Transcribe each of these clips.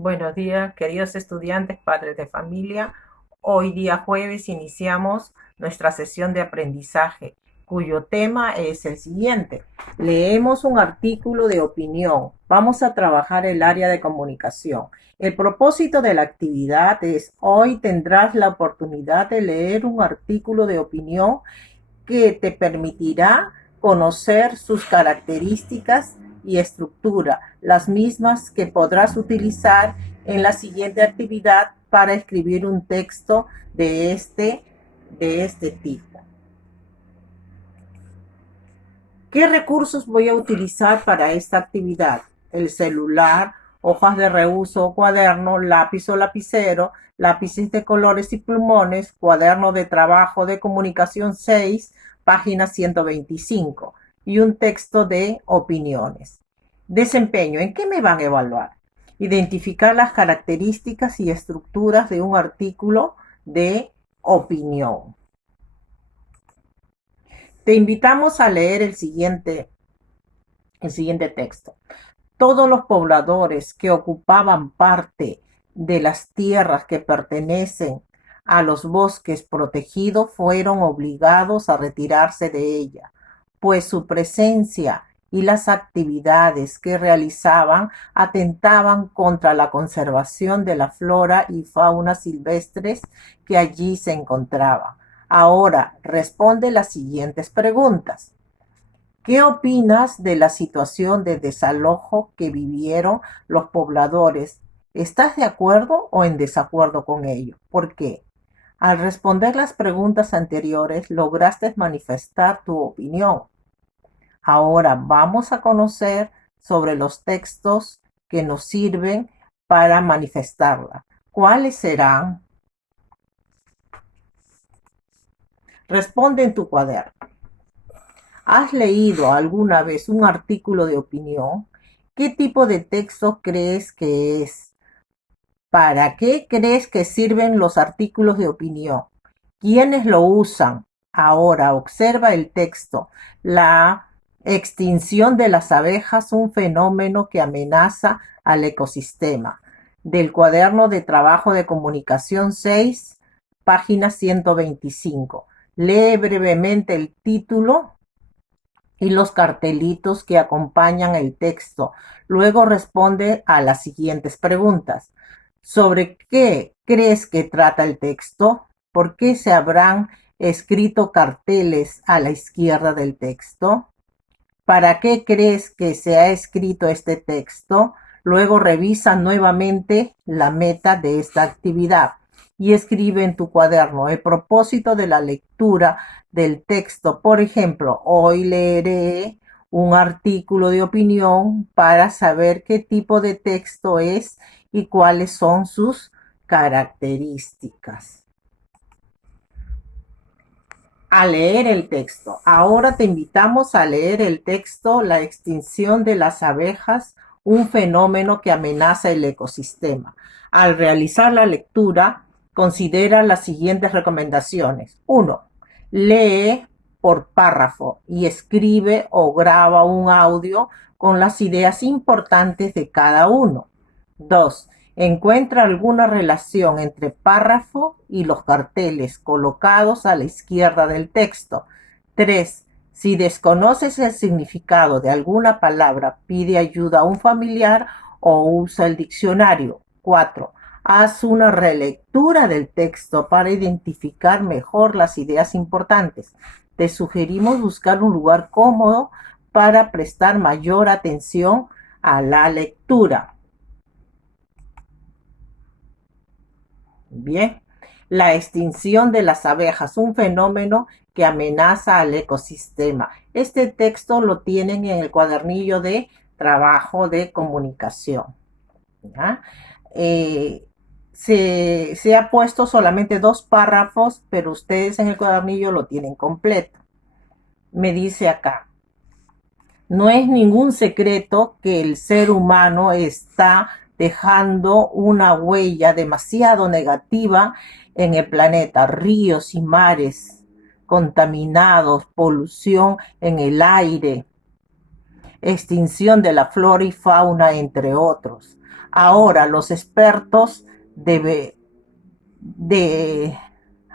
Buenos días, queridos estudiantes, padres de familia. Hoy día jueves iniciamos nuestra sesión de aprendizaje, cuyo tema es el siguiente. Leemos un artículo de opinión. Vamos a trabajar el área de comunicación. El propósito de la actividad es: hoy tendrás la oportunidad de leer un artículo de opinión que te permitirá conocer sus características y estructura, las mismas que podrás utilizar en la siguiente actividad para escribir un texto de este tipo. ¿Qué recursos voy a utilizar para esta actividad? El celular, hojas de reuso o cuaderno, lápiz o lapicero, lápices de colores y plumones, cuaderno de trabajo de comunicación 6, página 125, y un texto de opiniones. Desempeño. ¿En qué me van a evaluar? Identificar las características y estructuras de un artículo de opinión. Te invitamos a leer el siguiente texto. Todos los pobladores que ocupaban parte de las tierras que pertenecen a los bosques protegidos fueron obligados a retirarse de ella, pues su presencia y las actividades que realizaban atentaban contra la conservación de la flora y fauna silvestres que allí se encontraban. Ahora responde las siguientes preguntas. ¿Qué opinas de la situación de desalojo que vivieron los pobladores? ¿Estás de acuerdo o en desacuerdo con ello? ¿Por qué? Al responder las preguntas anteriores, lograste manifestar tu opinión. Ahora vamos a conocer sobre los textos que nos sirven para manifestarla. ¿Cuáles serán? Responde en tu cuaderno. ¿Has leído alguna vez un artículo de opinión? ¿Qué tipo de texto crees que es? ¿Para qué crees que sirven los artículos de opinión? ¿Quiénes lo usan? Ahora observa el texto. La extinción de las abejas, un fenómeno que amenaza al ecosistema. Del cuaderno de trabajo de comunicación 6, página 125. Lee brevemente el título y los cartelitos que acompañan el texto. Luego responde a las siguientes preguntas. ¿Sobre qué crees que trata el texto? ¿Por qué se habrán escrito carteles a la izquierda del texto? ¿Para qué crees que se ha escrito este texto? Luego revisa nuevamente la meta de esta actividad y escribe en tu cuaderno el propósito de la lectura del texto. Por ejemplo, hoy leeré un artículo de opinión para saber qué tipo de texto es y cuáles son sus características. A leer el texto. Ahora te invitamos a leer el texto La extinción de las abejas, un fenómeno que amenaza el ecosistema. Al realizar la lectura, considera las siguientes recomendaciones. 1. Lee por párrafo y escribe o graba un audio con las ideas importantes de cada uno. 2. Encuentra alguna relación entre párrafo y los carteles colocados a la izquierda del texto. 3. Si desconoces el significado de alguna palabra, pide ayuda a un familiar o usa el diccionario. 4. Haz una relectura del texto para identificar mejor las ideas importantes. Te sugerimos buscar un lugar cómodo para prestar mayor atención a la lectura. Bien, la extinción de las abejas, un fenómeno que amenaza al ecosistema. Este texto lo tienen en el cuadernillo de trabajo de comunicación. ¿Ya? Se ha puesto solamente 2 párrafos, pero ustedes en el cuadernillo lo tienen completo. Me dice acá, no es ningún secreto que el ser humano está dejando una huella demasiado negativa en el planeta. Ríos y mares contaminados, polución en el aire, extinción de la flora y fauna, entre otros. Ahora los expertos de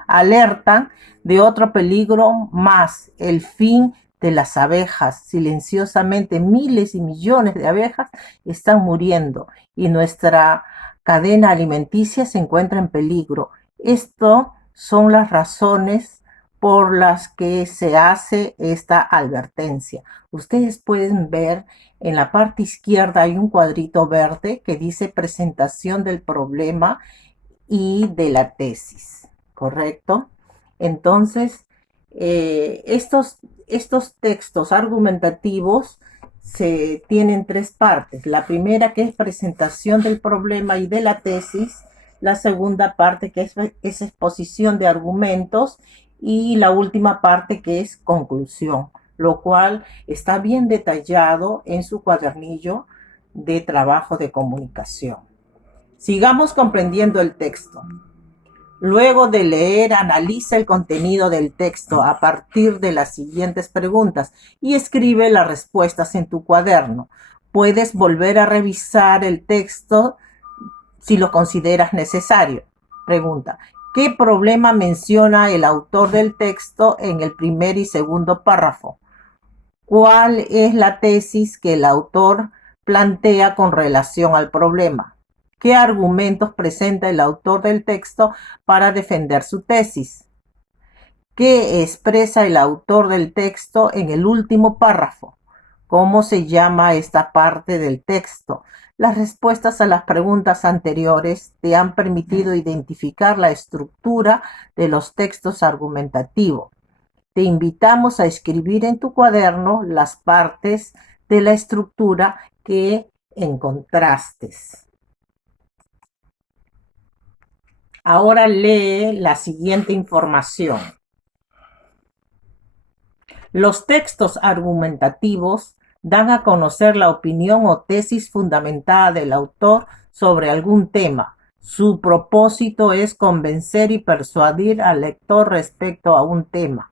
alertan de otro peligro más, el fin de las abejas. Silenciosamente miles y millones de abejas están muriendo y nuestra cadena alimenticia se encuentra en peligro. Estas son las razones por las que se hace esta advertencia. Ustedes pueden ver en la parte izquierda hay un cuadrito verde que dice presentación del problema y de la tesis, ¿correcto? Entonces, estos textos argumentativos se tienen tres partes. La primera, que es presentación del problema y de la tesis. La segunda parte, que es exposición de argumentos. Y la última parte, que es conclusión, lo cual está bien detallado en su cuadernillo de trabajo de comunicación. Sigamos comprendiendo el texto. Luego de leer, analiza el contenido del texto a partir de las siguientes preguntas y escribe las respuestas en tu cuaderno. Puedes volver a revisar el texto si lo consideras necesario. Pregunta: ¿qué problema menciona el autor del texto en el primer y segundo párrafo? ¿Cuál es la tesis que el autor plantea con relación al problema? ¿Qué argumentos presenta el autor del texto para defender su tesis? ¿Qué expresa el autor del texto en el último párrafo? ¿Cómo se llama esta parte del texto? Las respuestas a las preguntas anteriores te han permitido identificar la estructura de los textos argumentativos. Te invitamos a escribir en tu cuaderno las partes de la estructura que encontraste. Ahora lee la siguiente información. Los textos argumentativos dan a conocer la opinión o tesis fundamentada del autor sobre algún tema. Su propósito es convencer y persuadir al lector respecto a un tema.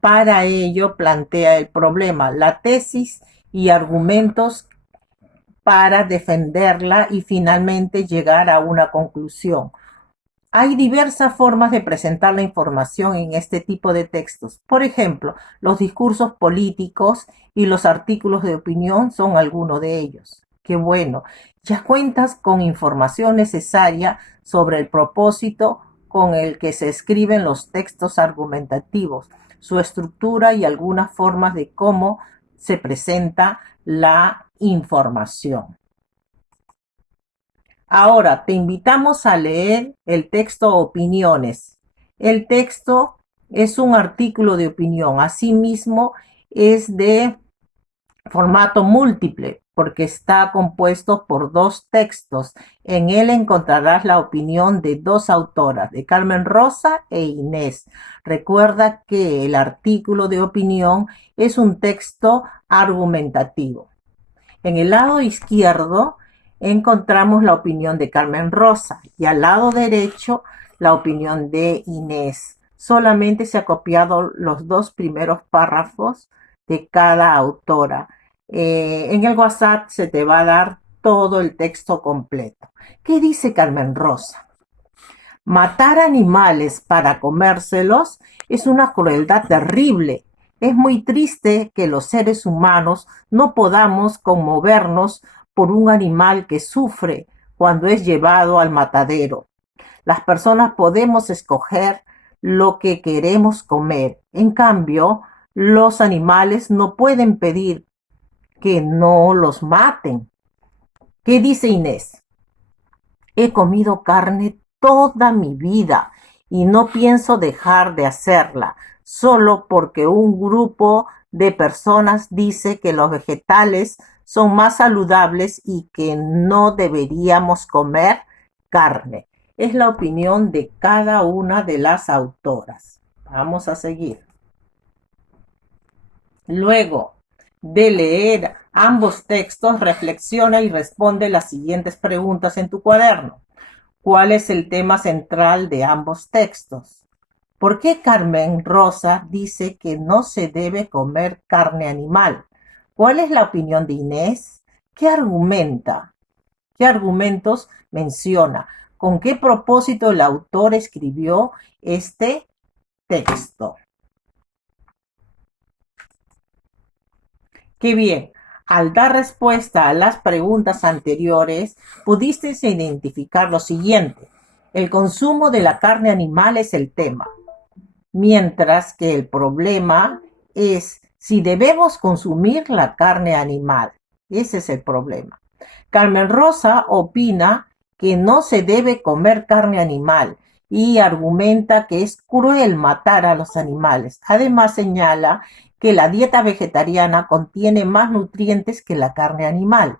Para ello plantea el problema, la tesis y argumentos para defenderla y finalmente llegar a una conclusión. Hay diversas formas de presentar la información en este tipo de textos. Por ejemplo, los discursos políticos y los artículos de opinión son algunos de ellos. Qué bueno, ya cuentas con información necesaria sobre el propósito con el que se escriben los textos argumentativos, su estructura y algunas formas de cómo se presenta la información. Ahora te invitamos a leer el texto Opiniones. El texto es un artículo de opinión, asimismo es de formato múltiple porque está compuesto por dos textos. En él encontrarás la opinión de dos autoras, de Carmen Rosa e Inés. Recuerda que el artículo de opinión es un texto argumentativo. En el lado izquierdo encontramos la opinión de Carmen Rosa y al lado derecho la opinión de Inés. Solamente se ha copiado los dos primeros párrafos de cada autora. En el WhatsApp se te va a dar todo el texto completo. ¿Qué dice Carmen Rosa? Matar animales para comérselos es una crueldad terrible. Es muy triste que los seres humanos no podamos conmovernos por un animal que sufre cuando es llevado al matadero. Las personas podemos escoger lo que queremos comer. En cambio, los animales no pueden pedir que no los maten. ¿Qué dice Inés? He comido carne toda mi vida y no pienso dejar de hacerla solo porque un grupo de personas dice que los vegetales son más saludables y que no deberíamos comer carne. Es la opinión de cada una de las autoras. Vamos a seguir. Luego de leer ambos textos, reflexiona y responde las siguientes preguntas en tu cuaderno. ¿Cuál es el tema central de ambos textos? ¿Por qué Carmen Rosa dice que no se debe comer carne animal? ¿Cuál es la opinión de Inés? ¿Qué argumenta? ¿Qué argumentos menciona? ¿Con qué propósito el autor escribió este texto? Qué bien. Al dar respuesta a las preguntas anteriores, pudiste identificar lo siguiente. El consumo de la carne animal es el tema, mientras que el problema es si debemos consumir la carne animal. Ese es el problema. Carmen Rosa opina que no se debe comer carne animal y argumenta que es cruel matar a los animales. Además señala que la dieta vegetariana contiene más nutrientes que la carne animal.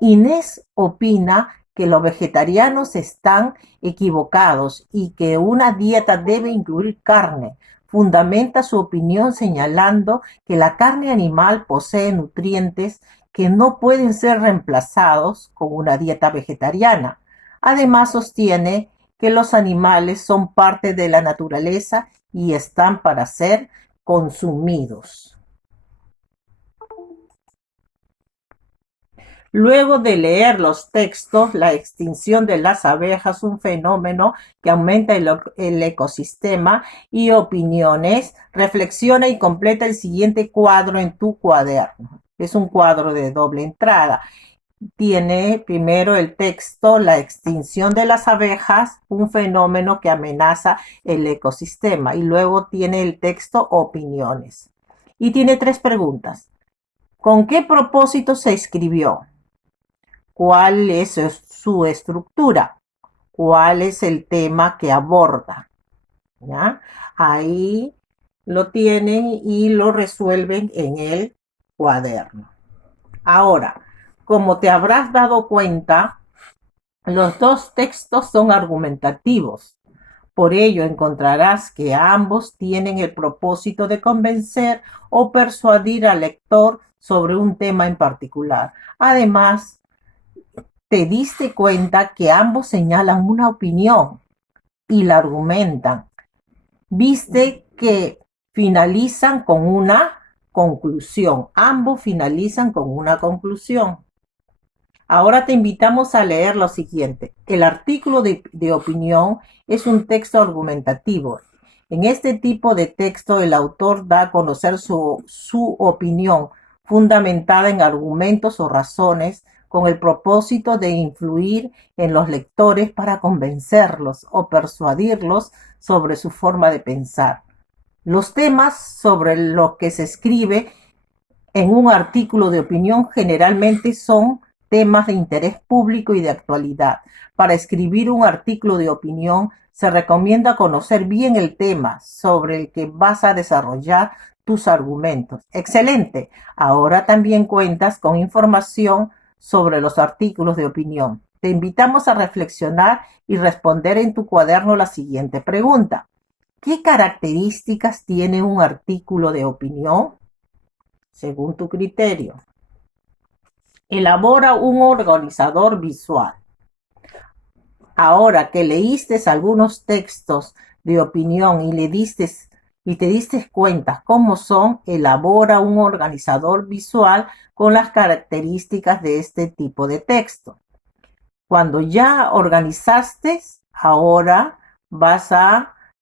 Inés opina que los vegetarianos están equivocados y que una dieta debe incluir carne. Fundamenta su opinión señalando que la carne animal posee nutrientes que no pueden ser reemplazados con una dieta vegetariana. Además sostiene que los animales son parte de la naturaleza y están para ser consumidos. Luego de leer los textos, la extinción de las abejas, un fenómeno que aumenta el ecosistema y opiniones, reflexiona y completa el siguiente cuadro en tu cuaderno. Es un cuadro de doble entrada. Tiene primero el texto, la extinción de las abejas, un fenómeno que amenaza el ecosistema. Y luego tiene el texto, opiniones. Y tiene 3 preguntas. ¿Con qué propósito se escribió? ¿Cuál es su estructura? ¿Cuál es el tema que aborda? ¿Ya? Ahí lo tienen y lo resuelven en el cuaderno. Ahora, como te habrás dado cuenta, los 2 textos son argumentativos. Por ello encontrarás que ambos tienen el propósito de convencer o persuadir al lector sobre un tema en particular. Además, te diste cuenta que ambos señalan una opinión y la argumentan. Viste que finalizan con una conclusión. Ambos finalizan con una conclusión. Ahora te invitamos a leer lo siguiente. El artículo de opinión es un texto argumentativo. En este tipo de texto el autor da a conocer su opinión fundamentada en argumentos o razones con el propósito de influir en los lectores para convencerlos o persuadirlos sobre su forma de pensar. Los temas sobre los que se escribe en un artículo de opinión generalmente son temas de interés público y de actualidad. Para escribir un artículo de opinión se recomienda conocer bien el tema sobre el que vas a desarrollar tus argumentos. Excelente. Ahora también cuentas con información sobre los artículos de opinión. Te invitamos a reflexionar y responder en tu cuaderno la siguiente pregunta. ¿Qué características tiene un artículo de opinión? Según tu criterio. Elabora un organizador visual. Ahora que leíste algunos textos de opinión y te diste cuenta cómo son, elabora un organizador visual con las características de este tipo de texto. Cuando ya organizaste, ahora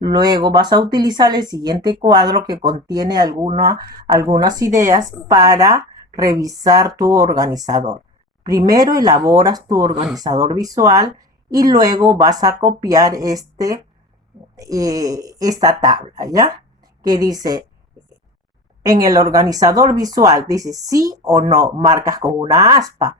luego vas a utilizar el siguiente cuadro que contiene algunas ideas para revisar tu organizador. Primero elaboras tu organizador visual y luego vas a copiar esta tabla, ¿ya? Que dice, en el organizador visual, dice sí o no, marcas con una aspa.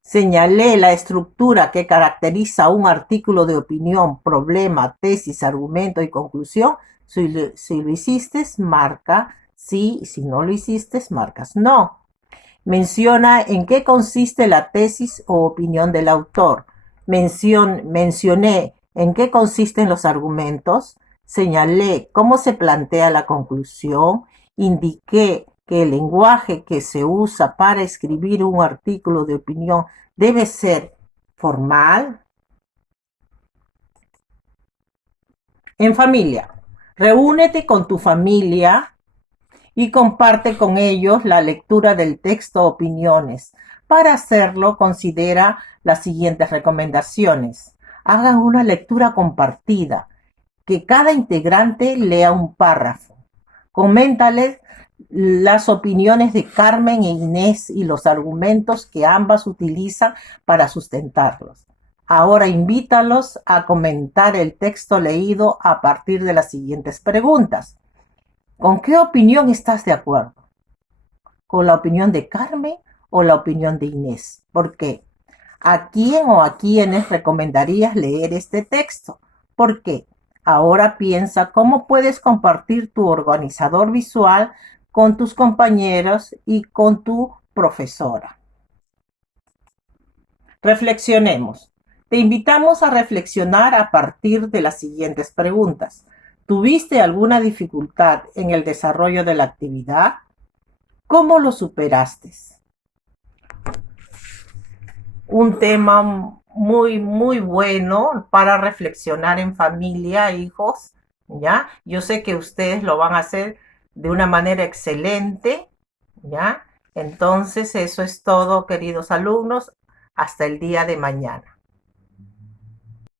Señalé la estructura que caracteriza un artículo de opinión, problema, tesis, argumento y conclusión. Si lo hiciste, marca sí, y si no lo hiciste, marcas no. Menciona en qué consiste la tesis o opinión del autor. Mencioné en qué consisten los argumentos. Señalé cómo se plantea la conclusión. Indiqué que el lenguaje que se usa para escribir un artículo de opinión debe ser formal. En familia, reúnete con tu familia y comparte con ellos la lectura del texto opiniones. Para hacerlo, considera las siguientes recomendaciones. Hagan una lectura compartida, que cada integrante lea un párrafo. Coméntales las opiniones de Carmen e Inés y los argumentos que ambas utilizan para sustentarlos. Ahora invítalos a comentar el texto leído a partir de las siguientes preguntas. ¿Con qué opinión estás de acuerdo? ¿Con la opinión de Carmen o la opinión de Inés? ¿Por qué? ¿A quién o a quiénes recomendarías leer este texto? ¿Por qué? Ahora piensa cómo puedes compartir tu organizador visual con tus compañeros y con tu profesora. Reflexionemos. Te invitamos a reflexionar a partir de las siguientes preguntas. ¿Tuviste alguna dificultad en el desarrollo de la actividad? ¿Cómo lo superaste? Un tema muy bueno para reflexionar en familia, hijos, ¿ya? Yo sé que ustedes lo van a hacer de una manera excelente, ¿ya? Entonces, eso es todo, queridos alumnos. Hasta el día de mañana.